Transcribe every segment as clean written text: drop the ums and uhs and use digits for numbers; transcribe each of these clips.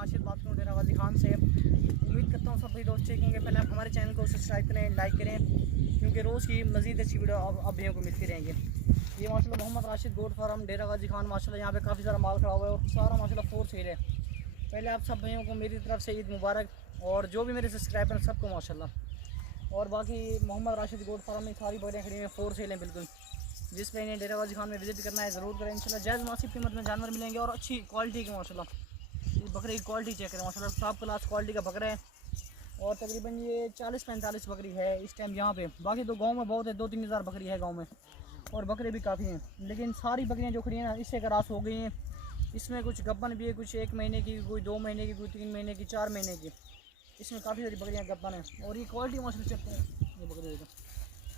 राशिद बात करूँ डेरा गाजी खान से। उम्मीद करता हूँ सब भाई दोस्त चेक होंगे। पहले आप हमारे चैनल को सब्सक्राइब करें, लाइक करें, क्योंकि रोज़ की मज़ीद अच्छी वीडियो अब भैया को मिलती रहेंगे। ये माशाल्लाह मोहम्मद राशिद गोट फार्म डेरा गाजी खान माशाल्लाह यहाँ पे काफ़ी सारा माल खड़ा हुआ है और सारा माशाल्लाह फोर सेल है। पहले आप सब भाइयों को मेरी तरफ से ईद मुबारक, और जो भी मेरे सब्सक्राइबर हैं सबको माशाल्लाह। और बाकी मोहम्मद राशिद गोट फार्म में सारी बकरियाँ खड़ी हैं, फोर सेल हैं बिल्कुल। जिस पे इन्हें डेरा गाजी खान में विजिट करना है ज़रूर करें इंशाल्लाह। जायज़ मुनासिब कीमत में जानवर मिलेंगे और अच्छी क्वालिटी के माशाल्लाह। ये बकरे की क्वालिटी चेक करें माशाल्लाह, टॉप क्लास क्वालिटी का बकरा है। और तकरीबन ये 40-45 बकरी है इस टाइम यहाँ पे। बाकी तो गांव में बहुत है, 2-3 हज़ार बकरी है गांव में, और बकरे भी काफ़ी हैं। लेकिन सारी बकरियाँ जो खड़ी हैं ना इससे क्रॉस हो गई हैं। इसमें कुछ गब्बन भी है, कुछ 1 महीने की, कोई 2 महीने की, कोई 3 महीने की, 4 महीने की। इसमें काफ़ी सारी बकरियाँ गब्बन हैं। और ये क्वालिटी माशाल्लाह चेक करें, ये बकरी देखो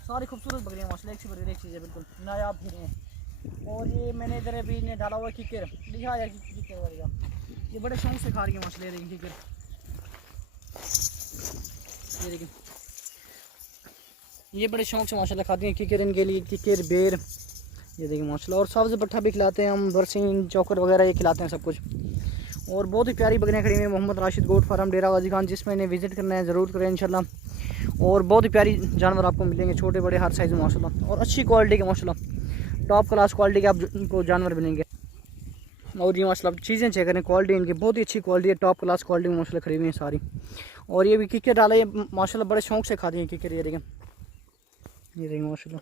सारी खूबसूरत बकरियाँ माशाल्लाह, एक से बढ़कर एक चीज़ है बिल्कुल नायाब फिर हैं। और ये मैंने इधर अभी ने डाला हुआ किकर, लिखा यार किकर वालेगा, ये बड़े शौक से खा रही है माशाल्लाह। ये देखिए किकर, ये देखिए ये बड़े शौक से माशाल्लाह खाती हैं किकर, इनके लिए किकर बेर ये देखिए माशाल्लाह। और सब्ज़ पट्ठा भी खिलाते हैं हम, बरसीन चौकर वगैरह ये खिलाते हैं सब कुछ। और बहुत ही प्यारी बकरियाँ खड़ी हुई हैं मोहम्मद राशिद गोट फार्म डेरा गाजी खान, जिसमें इन्हें विजिट करना है ज़रूर करें इंशाल्लाह। और बहुत ही प्यारी जानवर आपको मिलेंगे, छोटे बड़े हर साइज़ में माशाल्लाह, और अच्छी क्वालिटी के माशाल्लाह, टॉप क्लास क्वालिटी के आपको जानवर मिलेंगे। और ये माशाल्लाह चीज़ें चेक करें, क्वालिटी इनकी बहुत ही अच्छी क्वालिटी है, टॉप क्लास क्वालिटी में माशाल्लाह खड़ी हुई हैं सारी। और ये भी किकर डाला, ये माशाल्लाह बड़े शौक से खाती हैं किकर। ये देखें माशाल्लाह,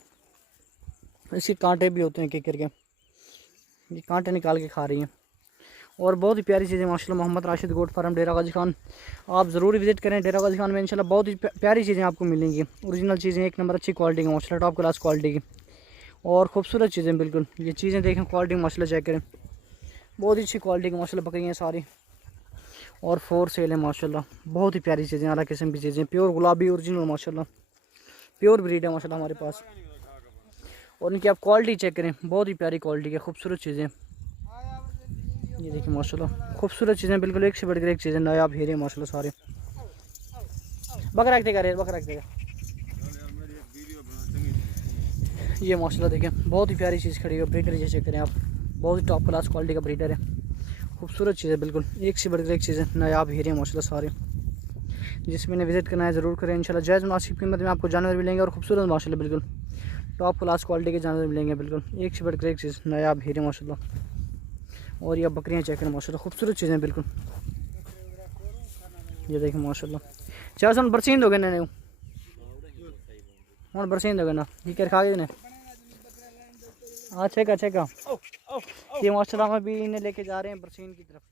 इसके कांटे भी होते हैं किकर के, ये कांटे निकाल के खा रही हैं। और बहुत ही प्यारी चीज़ें माशाल्लाह मोहम्मद राशिद गोट फार्म डेरा गाजी खान, आप ज़रूर विजिट करें डेरा गाजी खान में इंशाल्लाह। बहुत ही प्यारी चीज़ें आपको मिलेंगी, ओरिजिनल चीज़ें एक नंबर अच्छी क्वालिटी की माशाल्लाह, टॉप क्लास क्वालिटी की और खूबसूरत चीज़ें बिल्कुल। ये चीज़ें देखें क्वालिटी माशाल्लाह चेक करें, बहुत ही अच्छी क्वालिटी की माशाल्लाह बकरियाँ सारी, और फोर सेल है माशाल्लाह। बहुत ही प्यारी चीज़ें, अलग किस्म की चीज़ें, प्योर गुलाबी ओरिजिनल माशाल्लाह, प्योर ब्रीड है माशाल्लाह हमारे पास। और इनकी आप क्वालिटी चेक करें, बहुत ही प्यारी क्वालिटी की खूबसूरत चीज़ें। ये देखिए माशाल्लाह खूबसूरत चीज़ें बिल्कुल, एक से बढ़कर एक चीज़ें नायाब हीरे माशाल्लाह सारे। बकरा रख देगा, बकरा रख देगा। ये माशाल्लाह देखें बहुत ही प्यारी चीज़ खड़ी है, ब्रीडर ये चेक करें आप, बहुत ही टॉप क्लास क्वालिटी का ब्रीडर है, खूबसूरत चीज़ है बिल्कुल, एक से बढ़कर एक चीज़ें नायाब हीरे माशाल्लाह सारे। जिसमें इन्हें विजिट करना है ज़रूर करें इंशाल्लाह। जायज़ मुनासिब कीमत में आपको जानवर मिलेंगे और खूबसूरत माशाल्लाह बिल्कुल टॉप क्लास क्वालिटी के जानवर मिलेंगे बिल्कुल, एक से बढ़कर एक चीज़ नायाब हीरे माशाल्लाह। और ये बकरियाँ चेक करें माशाल्लाह, खूबसूरत चीज़ें बिल्कुल। ये देखें माशाल्लाह, चार सन बरसीन दोगे ना, हूँ बरसीन दोगे ना, ये कर खा गए। हाँ छेका छेका, ये माशाल्लाह हम अभी इन्हें लेके जा रहे हैं बरसीन की तरफ।